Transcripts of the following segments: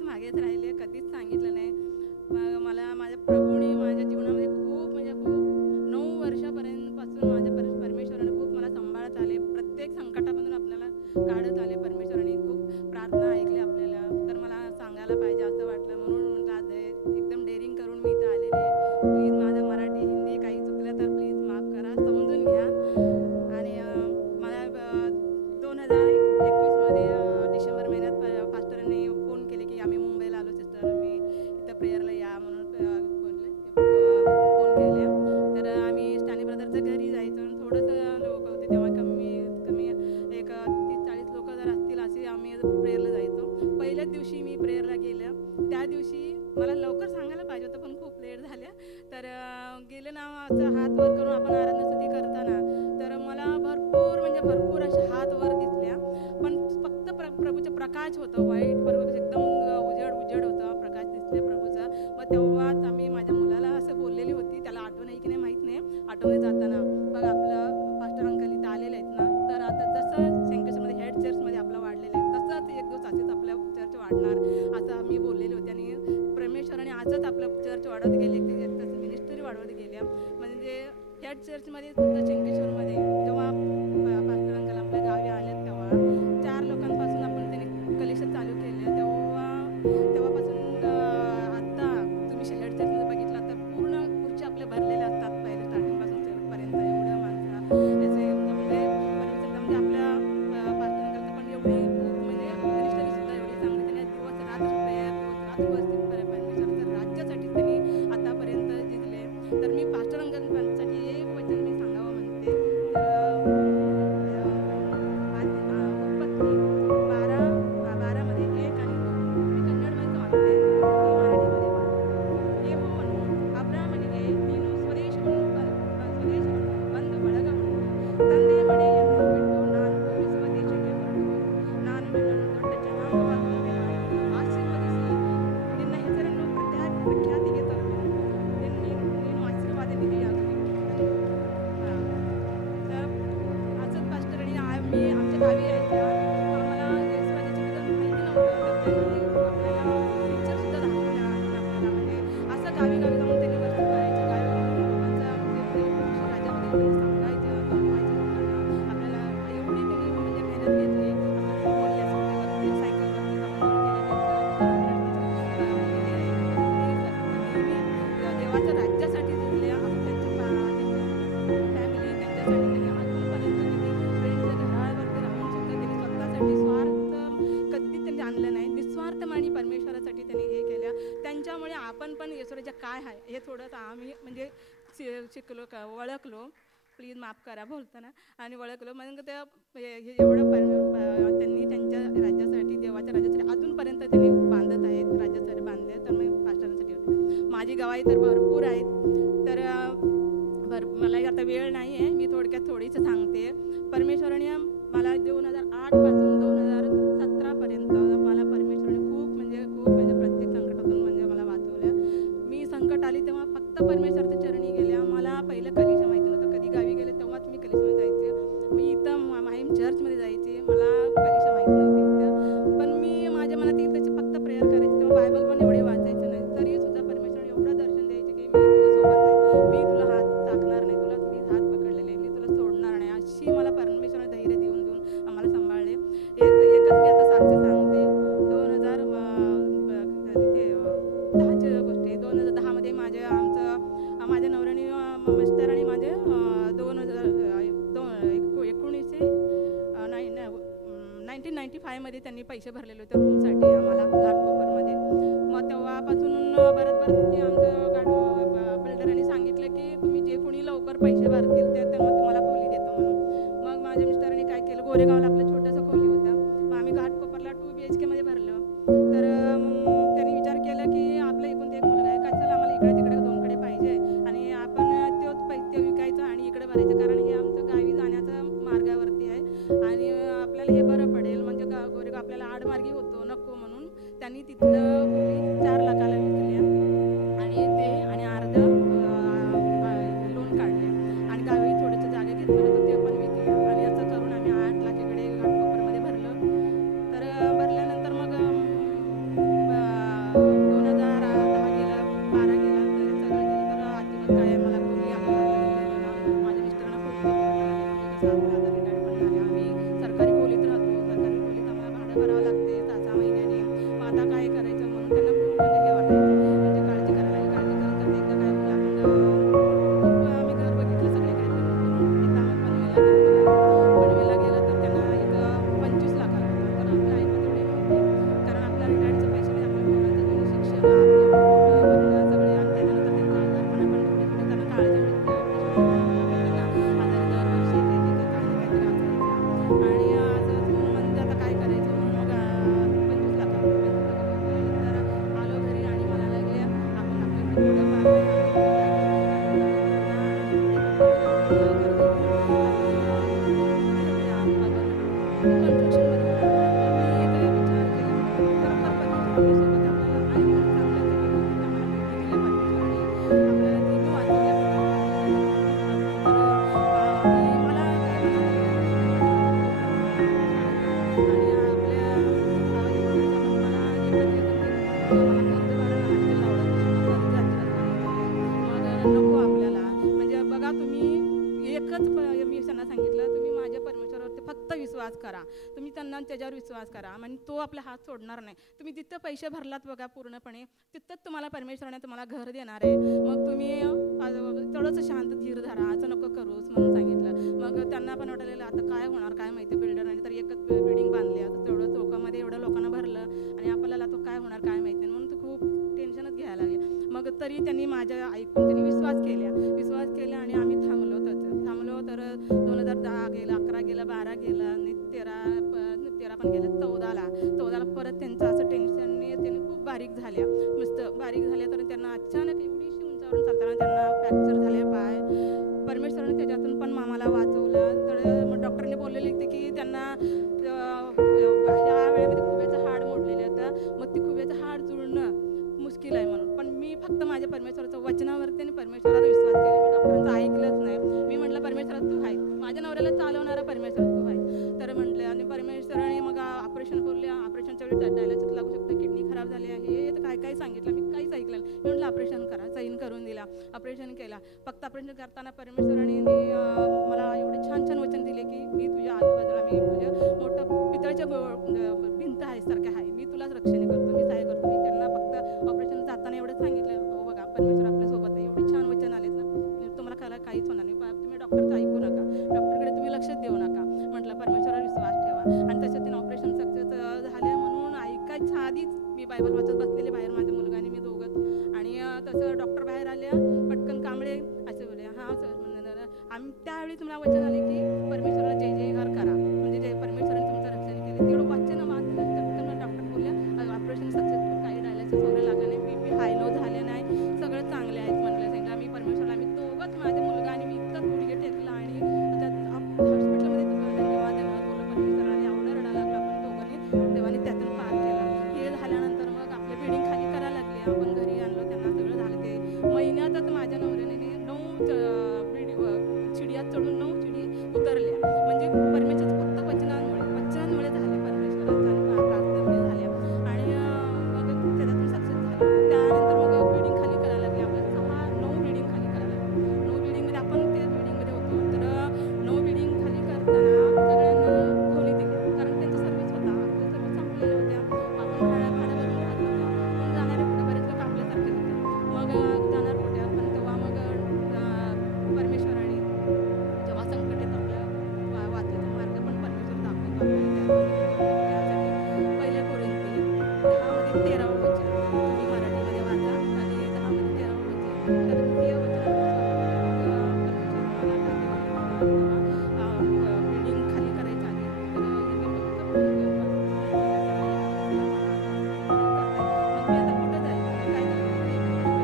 मागेच राहिले, कधीच सांगितलं नाही. मग मला माझ्या प्रभूने माझ्या जीवनामध्ये खूप म्हणजे खूप 9 वर्षापर्यंतपासून माझ्या परमेश्वराने खूप मला सांभाळत आले. प्रत्येक संकटामधून आपल्याला काढत आले परमेश्वराने. खूप प्रार्थना ऐकली आपल्याला. तर मला सांगायला पाहिजे असं वाटलं, म्हणून म्हटलं आज एकदम डेअरिंग करून मी इथं आलेले आहे. प्लीज माझं मराठी हिंदी काही चुकलं तर प्लीज माफ करा, समजून घ्या. आणि मला 2021मध्ये डिसेंबर महिन्यात पास्टरांनी फोन केले की आम्ही मुंबईला आलो सिस्टर, मी इथं प्रेयरला या म्हणून बोलले, फोन केले. तर आम्ही स्टॅनी ब्रदरच्या घरी जायचो आणि थोडंसं लोक होते तेव्हा, कमी कमी एक 30-40 लोक जर असतील असे आम्ही प्रेयरला जायचो. पहिल्याच दिवशी मी प्रेयरला गेल्या, त्या दिवशी मला लवकर सांगायला पाहिजे होतं पण खूप लेट झाल्या. तर गेले ना, असं हात वर करून आपण आराधनास्तुती करताना तर मला भरपूर म्हणजे भरपूर असे हात वर दिसल्या. पण फक्त प्रभूचे प्रकाश होतं, वाईट प्रभू एकदम उजेड होतं, प्रकाश दिसले प्रभूचा. मग तेव्हाच आम्ही माझ्या मुलाला असं बोललेली होती, त्याला आठवण आहे की नाही माहीत नाही, आठवणे जाताना बघ आपलं पास्टर अंकल इथं आलेले आहेत ना, तर आता जसं सेंक्युशनमध्ये हेड चर्चमध्ये आपलं वाढलेलं आहे तसंच एक दिवस असेच आपल्या चर्च वाढणार असं आम्ही बोललेली होती. आणि परमेश्वराने आजच आपलं चर्च वाढवत गेले, तसं मिनिस्ट्री वाढवत गेल्या. म्हणजे हेड चर्चमध्ये सुद्धा सेंक्युशनमध्ये जेव्हा पास्टर अंकल आपल्या गावी आलेत तेव्हा 4 लोकांपासून आपण त्यांनी कलेक्शन चालू केले. तेव्हापासून आत्ता तुम्ही हेड चर्चमध्ये बघितलं तर पूर्ण खुर्ची आपल्या भरलेल्या असतात, पहिले स्टार्टिंगपासून शेवटपर्यंत एवढं माणसं याचे म्हणजे परमेश्वर म्हणजे आपल्या पास्टर अंकलचं पण एवढी म्हणजे मिनिस्ट्री सुद्धा एवढी चांगली, त्यांनी दिवस रात्र प्रेयर, दिवस रात्र उपस्थित परमेश्वराच्या राज्यासाठी त्यांनी आतापर्यंत जिंकले. तर मी पास्टर अंकलसाठी एक वचन मी सांगावं म्हणते. उत्पत्ती 12:1 आणि 2 मी कन्नडमध्ये वाचते, मी मराठीमध्ये वाचते. ಯೆಹೋವನು ಅಬ್ರಾಮನಿಗೆ ನೀನು ಸ್ವದೇಶ ಬಂದು ಬಳಗವನ್ನು ತಂದೆಯ ಮನೆಯನ್ನು ಬಿಟ್ಟು ನಾನು ತೋರಿಸುವ ದೇಶಕ್ಕೆ ಹೊರಟು ನಾನು ನಿನ್ನನ್ನು ದೊಡ್ಡ ಜನಾಂಗವಾಗುವಂತೆ ಮಾಡಿ ಆಶೀರ್ವದಿಸಿ ನಿನ್ನ ಹೆಸರನ್ನು ಪ್ರಖ್ಯಾತಿಗೆ ತರುವೆನು. ನೀನು ಆಶೀರ್ವಾದ ನಿಧಿಯಾಗುವೆ. तर असंच पास्टरांनी मी आमच्या गावी यायच्या, आम्हाला येशूराजाच्याबद्दल माहिती नव्हतं, तर त्यांनी आपल्याला पिक्चरसुद्धा दाखवल्या आपल्याला. म्हणजे असं गावी गावी जाऊन त्यांनी वर्षी करायचे, गावी लोकांचा म्हणजे राजाबद्दल सांगायचं लोकांना. आपल्याला एवढी त्यांनी म्हणजे मेहनत घेतली, आपल्याला बोलल्यासाठी सायकलवरती जाऊन देवाच्या राज्यासाठी जिंकले. त्यांची फॅमिली त्यांच्यासाठी त्यांनी अजूनपर्यंत त्यांनी फ्रेंडच्या घरावरती राहून सुद्धा त्यांनी स्वतःसाठी स्वार्थ कधी त्यांनी आणलं नाही, निस्वार्थपणे परमेश्वरासाठी त्यांनी हे केलं. त्यांच्यामुळे आपण पण येशूराजा काय आहे हे थोडंसं आम्ही म्हणजे शिकलो का ओळखलो, प्लीज माफ करा बोलताना, आणि ओळखलो. मग ते एवढं त्यांनी त्यांच्या राज्यासाठी देवाच्या राज्यासाठी अजूनपर्यंत त्यांनी बांधत आहेत, राज्यासाठी बांधले. तर मी पास्टरांसाठी होते. माझी गवाही तर भरपूर आहेत. तर मला आता वेळ नाही आहे, मी थोडक्यात थोडीचं सांगते. परमेश्वराने मला 2008 पासून 2017पर्यंत मला परमेश्वराने खूप म्हणजे प्रत्येक संकटातून म्हणजे मला वाचवलं. मी संकट आली तेव्हा फक्त परमेश्वराच्या चरणी गेल्या. मला पहिलं कलिशा माहिती नव्हतं, कधी गावी गेले तेव्हाच मी कलिशामध्ये जायचे. मी इथं माहीम चर्चमध्ये जायचे, मला कलिशा माहिती नव्हती इथं. पण मी माझ्या मनात येईल त्याची फक्त प्रेयर करायची, तेव्हा बायबल पण एवढे वाचायचं नाही. तरी सुद्धा परमेश्वराने एवढं दर्शन द्यायचे की मी तुझ्यासोबत आहे, मी तुला हात टाकणार नाही, तुला मी हात पकडलेले, मी तुला सोडणार नाही. अशी मला परमेश्वराने धैर्य देऊन देऊन आम्हाला सांभाळले. एकच मी आता साक्ष सांगते. 2010ची गोष्ट आहे. 2010मध्ये माझ्या नवऱ्याने मिस्टरांनी माझे 1995मध्ये त्यांनी पैसे भरलेले होते रूमसाठी आम्हाला घाटकोपरमध्ये. मग तेव्हापासून बरंच की आमचं बिल्डरांनी सांगितलं की तुम्ही जे कोणी लवकर पैसे भरतील ते तेव्हा तुम्हाला खोली देतो म्हणून. मग माझ्या मिस्टरांनी काय केलं, गोरेगावला आपलं छोटंसं खोली होतं, मग आम्ही घाटकोपरला 2 BHK मध्ये भरलं. तर त्यांनी विचार केला की आपलं एकूण ते एक मुलगा आहे, कशाला आम्हाला इकडे तिकडे दोनकडे पाहिजे आणि आपण तोच पैसे विकायचं आणि इकडे भरायचं, कारण हे आमचं गावी जाण्याचं मार्गावरती आहे आणि आपल्याला हे बरं पडेल. म्हणजे गोरेगाव आपल्याला आडमार्गी होतो नको, म्हणून त्यांनी तिथलं खोली 4 लाखाला विकल्या आणि ते आणि अर्ध लोन काढले आणि गावी थोडंसं जागा घेतलं होतं ते पण विकलं. आणि असं करून आम्ही 8 लाख इकडे घाटकोपरमध्ये भरलं. तर भरल्यानंतर मग आणि त्याच्यावर विश्वास करा आणि तो आपला हात सोडणार नाही. तुम्ही जिथं पैसे भरलात बघा पूर्णपणे तिथंच तुम्हाला परमेश्वराने तुम्हाला घर देणार आहे. मग तुम्ही थोडंसं शांत धीर धरा, असं नको करूच म्हणून सांगितलं. मग त्यांना पण वाटलेलं आता काय होणार काय माहिती, बिल्डरने तर एकच बिल्डिंग बांधली, आता तेवढं चौकामध्ये एवढ्या लोकांना भरलं आणि आपल्याला तो काय होणार काय माहिती म्हणून तो खूप टेन्शनच घ्यायला लागले. मग तरी त्यांनी माझ्या ऐकून त्यांनी विश्वास केला आणि आम्ही थांबलो तर 2010 गेलं, 11 गेलं, 12 गेलं आणि 13 पण गेलं, 14ला परत त्यांचं असं टेन्शनने त्यांनी खूप बारीक झाल्या तर त्यांना अचानक एवढीशी उंचावरून चालताना त्यांना फ्रॅक्चर झाले पाय. परमेश्वराने त्याच्यातून पण मामाला वाचवलं. तर मग डॉक्टरने बोललेले होते की त्यांना ह्या वेळेमध्ये खुब्याचं हाड मोडलेलं होतं, मग ती खुब्याचं हाड जुळणं मुश्किल आहे म्हणून. पण मी फक्त माझ्या परमेश्वराच्या वचनावरती आणि परमेश्वरावर विश्वास केला. मी डॉक्टरांचं ऐकलंच नाही. मी म्हटलं परमेश्वरा तू आहे, माझ्या नवऱ्याला चालवणारा परमेश्वर तू आहे. तर म्हटलं आणि परमेश्वराने मग ऑपरेशन बोलले, ऑपरेशनच्या वेळी डायलिसिस लागू शकतं, किडनी खराब झाली आहे, तर काय सांगितलं, मी काहीच ऐकलं नाही. मी म्हटलं ऑपरेशन करा, साईन करून दिला, ऑपरेशन केला. फक्त ऑपरेशन करताना परमेश्वराने मला एवढे छान वचन दिले की मी तुझ्या आजूबाजूला मी तुझ्या मोठं पितळच्या भिंत आहे सारख्या आहे, मी तुलाच रक्षण करतो, मी सहाय्य करतो. मी त्यांना फक्त ऑपरेशन जाताना एवढं सांगितलं, हो बघा परमेश्वर आपल्यासोबत आहे. एवढी छान वचन आलेत ना, तुम्हाला काहीच होणार नाही. तुम्ही डॉक्टरचं ऐकू नका, डॉक्टरकडे तुम्ही लक्षच देऊ नका. म्हटलं परमेश्वरावर विश्वास ठेवा. आणि तसं तिने ऑपरेशन सक्सेस झाल्या म्हणून ऐकायच्या आधीच मी बायबल वाचत बसलेले बाहेर, माझा मुलगा आणि मी दोघं. आणि तसं डॉक्टर बाहेर आल्या, पटकन कांबळे असे बोलले, हां सर आम्ही त्यावेळी तुम्हाला वचन आले की परमेश्वराला जय जयकार करा, म्हणजे जय परमेश्वराने तुमचं रक्षण केलं. तेवढं वाचन वाचलं. पटकन डॉक्टर बोलल्या ऑपरेशन सक्सेसफुल, काही डायलिसिस वगैरे लागलं नाही, BP हाय लो झाले नाही, सगळं चांगले आहेत म्हटलं. सांगितलं मी परमेश्वराला, आम्ही दोघंच माझा मुलगा आणि मी इतकं गुडघे टेकला आणि हॉस्पिटलमध्ये देवा बोललं परमेश्वराने, एवढं रडायला लागलं आपण दोघांनी, देवाने त्यातून पार केला. हे झाल्यानंतर मग आपले बिल्डिंग खाली करायला लागले, आपण घरी आणलो त्यांना, सगळं झालं. ते महिन्यातच माझ्या नवऱ्याने 9 चिडियात चढून 9 चिडी उतरल्या. म्हणजे परमेश्वराचं फक्त वचनांमुळे झाले, परमेश्वरांचा आणि प्रार्थनेमुळे झाल्या. आणि मग त्याच्यातून सक्सेस झालं. त्यानंतर मग बिल्डिंग खाली करायला लागली, आपल्याला 9 बिल्डिंग खाली करायला लागली. 9 बिल्डिंगमध्ये आपण त्या बिल्डिंगमध्ये होतो. तर 9 बिल्डिंग खाली करताना सगळ्यांना खोली दिली, कारण त्यांचं सर्व्हिस होता, आपल्या सर्व्हिस संपलेल्या होत्या, आपण भाडं भरून राहत होतो. पण जाणारे कुठे बरेच लोक आपल्यासारखे होते. मग जाणार कुठे पण तेव्हा मग परमेश्वराने जेव्हा संकट येतं आपल्या वाचण्याचा मार्ग पण परमेश्वर दाखवतो आपल्याला. त्यासाठी पहिले कोरिंथी 10 मध्ये 13 वचन तुम्ही मराठीमध्ये वाचा आणि 10 मध्ये 13 वचन. तर ते वचन बिल्डिंग खाली करायचं आधी तर हे मी फक्त मग मी आता कुठं जायचं, काय करायचं, आता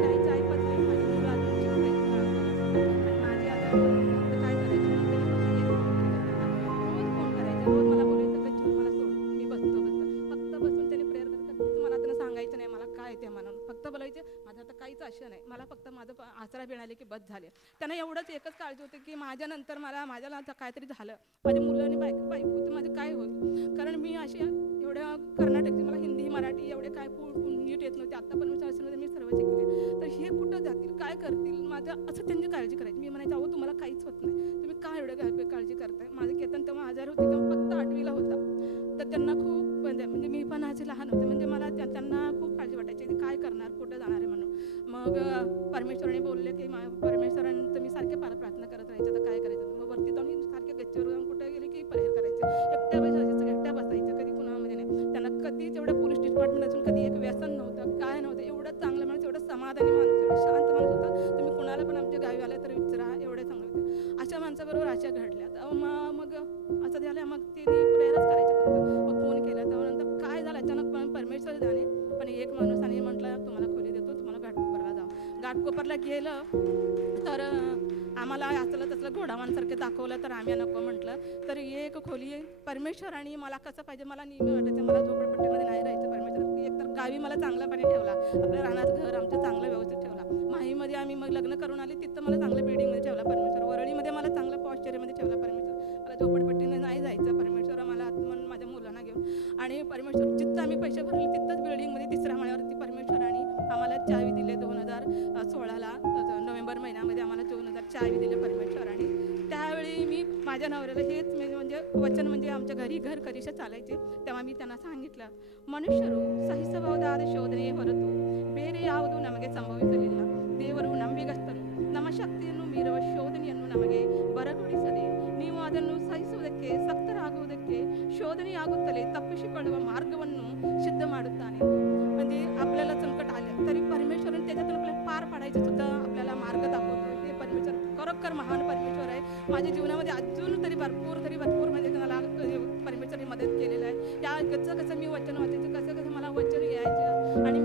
राहायचं आहे पत्नी, माझी मुलं अजून शिकते आणि माझी आता काय करायचं, रोज फोन करायचं, रोज मला बोलायचं गच्ची मला सोड, मी बसतो फक्त बसून त्याने प्रेयर करतात. मला त्यांना सांगायचं नाही मला काय ते म्हणून, फक्त बोलायचे माझं आता काहीच आशा नाही, मला फक्त माझं आसरा मिळाले की बस झाले. त्यांना एवढंच एकच काळजी होती की माझ्यानंतर माझ्याला काहीतरी झालं, माझ्या मुलं आणि बायको तर माझं काय होईल. कारण मी अशी एवढ्या कर्नाटकची, मला हिंदी मराठी एवढे काय नीट येत नव्हते. आता पण मी सर्व शिकले, तर हे कुठं जातील, काय करतील, माझं असं त्यांची काळजी करायची. मी म्हणायचं अहो तुम्हाला काहीच होत नाही, तुम्ही काय एवढं काळजी करताय. माझं केतन तेव्हा आजार होते, तेव्हा फक्त 8वीला होता. तर त्यांना खूप म्हणजे मी पण असे लहान होते, म्हणजे मला त्यांना खूप काळजी वाटायची की काय करणार, कुठं जाणार आहे म्हणून. मग परमेश्वराने बोलले की परमेश्वराने तुम्ही सारखे प्रार्थना करत राहायचं, तर काय करायचं. मग वरती जाऊन सारखे गच्चीवर जाऊन कुठे गेले की प्रेयर करायचं, एकट्या बसायचं, कधी कुणामध्ये नाही. त्यांना कधीच एवढं पोलीस डिपार्टमेंट असून कधी एक व्यसन नव्हतं, काय नव्हतं. एवढं चांगलं माणूस, एवढं समाधानी माणूस, एवढं शांत माणूस होता. तुम्ही कुणाला पण आमच्या गावी आले तर विचारा, एवढे चांगले होते. अशा माणसाबरोबर अशा घडल्या. मग असं झालं, मग तिने प्रेयरच करायचं फक्त. मग फोन केला, त्यानंतर काय झालं अचानक परमेश्वर जाणे, पण एक माणूस आणि म्हटलं तुम्हाला खोली देतो, तुम्हाला घाटकोपरला जा. घाटकोपरला गेलं तर आम्हाला असलं तसलं घोडावांसारखं दाखवलं, तर आम्ही नको म्हटलं. तर एक खोली परमेश्वराने मला कसं पाहिजे, मला नेहमी वाटायचं मला झोपडपट्टीमध्ये नाही राहायचं. परमेश्वर एक तर गावी मला चांगला पाणी ठेवला, आपल्या रानात घर आमचं चांगलं व्यवस्थित ठेवला. माहीमध्ये आम्ही मग लग्न करून आले, तिथं मला चांगल्या बिल्डिंगमध्ये ठेवला परमेश्वर. वरळीमध्ये मला चांगलं पॉश्चरीमध्ये ठेवला परमेश्वर. मला झोपडपट्टीने नाही जायचं परमेश्वर, मला म्हणून माझ्या मुलांना घेऊन. आणि परमेश्वर जिथं आम्ही पैसे भरले तिथंच बिल्डिंगमध्ये 3ऱ्या माळ्यावरती परमेश्वराने आम्हाला चावी दिले. 2016ला नोव्हेंबर महिन्यामध्ये आम्हाला 2000 चावी दिले परमेश्वराने. त्यावेळी मी माझ्या नवऱ्याला हेच म्हणजे वचन म्हणजे आमच्या घरी घर कधीशा चालायचे तेव्हा मी त्यांना सांगितलं, ಮನುಷ್ಯರು ಸಹಿಸಬಹುದಾದ ಶೋಧನೆಯೇ ಹೊರತು ಬೇರೆ ಯಾವುದು ನಮಗೆ ಸಂಭವಿಸಲಿಲ್ಲ. ದೇವರು ನಂಬಿಗಸ್ತರು, ನಮ್ಮ ಶಕ್ತಿಯನ್ನು ಮೀರುವ ಶೋಧನೆಯನ್ನು ನಮಗೆ ಬರಗೊಡಿಸದೆ ನೀವು ಅದನ್ನು ಸಹಿಸುವುದಕ್ಕೆ ಸಕ್ತರಾಗುವುದಕ್ಕೆ शोधನೆಯಾಗುತ್ತಲೇ तप्पिಸಿಕೊಳ್ಳುವ मार्गವನ್ನು सिद्ध ಮಾಡುತ್ತಾನೆ. म्हणजे आपल्याला संकट आले तरी परमेश्वराने त्याच्यातून आपल्याला पार पाडायचं सुद्धा आपल्याला मार्ग दाखवतो. हे परमेश्वर खरोखर महान परमेश्वर आहे. माझ्या जीवनामध्ये अजून तरी भरपूर म्हणजे मला परमेश्वराने मदत केलेलं आहे. या कसं मी वचन वाचायचं, कसं मला वचन यायचं आणि